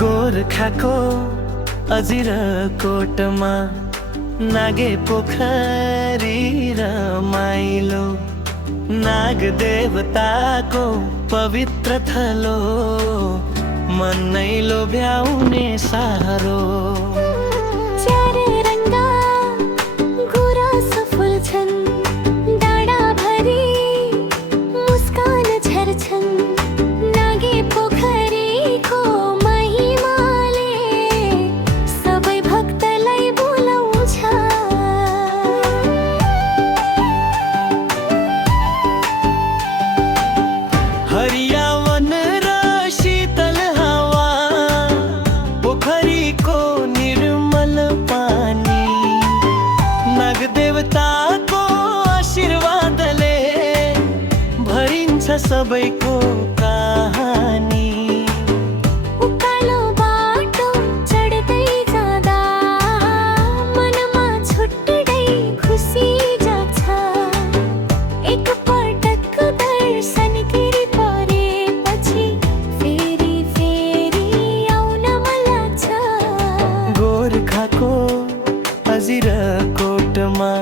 गोरखाको अजिरकोटमा नागे पोखरी रमाइलो, नाग देवताको पवित्र थलो, मन नै लोभ्याउने सारो। सबैको कहानी उकालो बाटो चढ्दै जाँदा मनमा छुट्टै खुसी जान्छ। एक पटक दर्शन गरी परेपछि फेरि फेरि आउन मन लाग्छ। गोरखाको अजिरकोटमा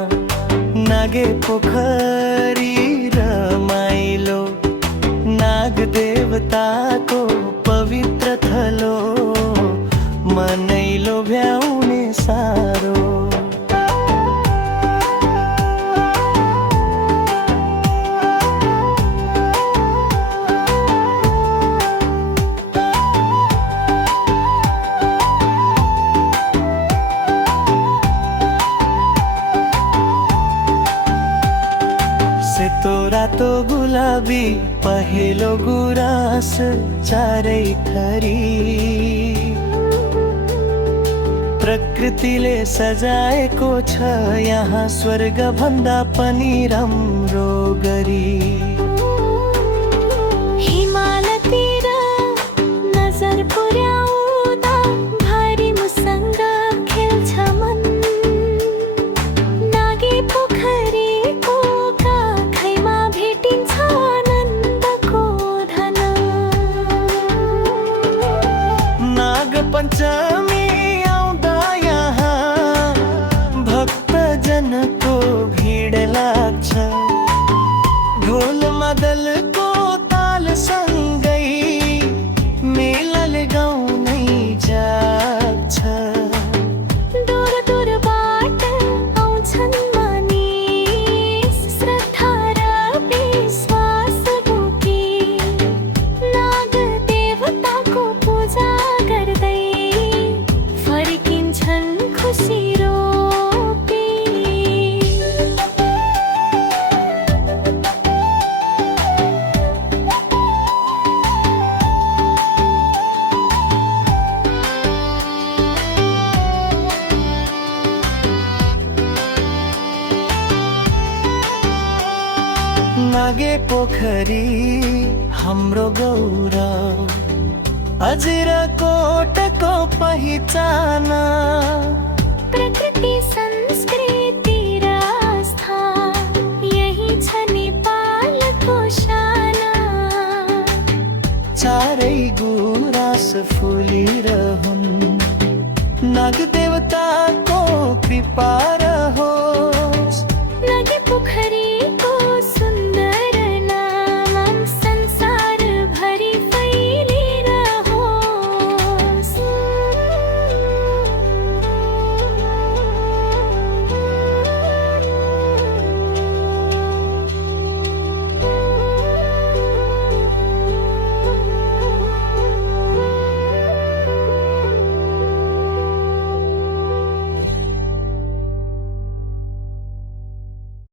नागे पोखरी रमाइलो, नाग देवताको पवित्र थलो, मनै लोभ्याउने सारो। सेतो रातो गुलाबी पहेलो गुराँस चारै थरी, प्रकृतिले सजाएको छ यहाँ स्वर्ग भन्दा पनि राम्रो गरी। हिमालतिर नजर पुर्याउँदा भारी मसँग खेल्छ मन, नागे पोखरीको काखैमा भेटिन्छ आनन्दको धन। नाग पञ्चमी आउँदा यहाँ भक्तजनको भिड लाग्छ, ढोल मादलको ताल सँगै मेलाले गाउनै जान्छ। दूर दूरबाट आउँछन् मानिस श्रद्धा र विश्वास बोकी, नाग देवताको पूजा गर्दै फर्किन्छन् खुसी रोपी। नागे पोखरी हाम्रो गौरव, अजिरकोटको पहिचान, प्रकृति संस्कृति र आस्था यही छ नेपालको शान। चारै गुराँस फुलिरहन्, नाग देवताको कृपा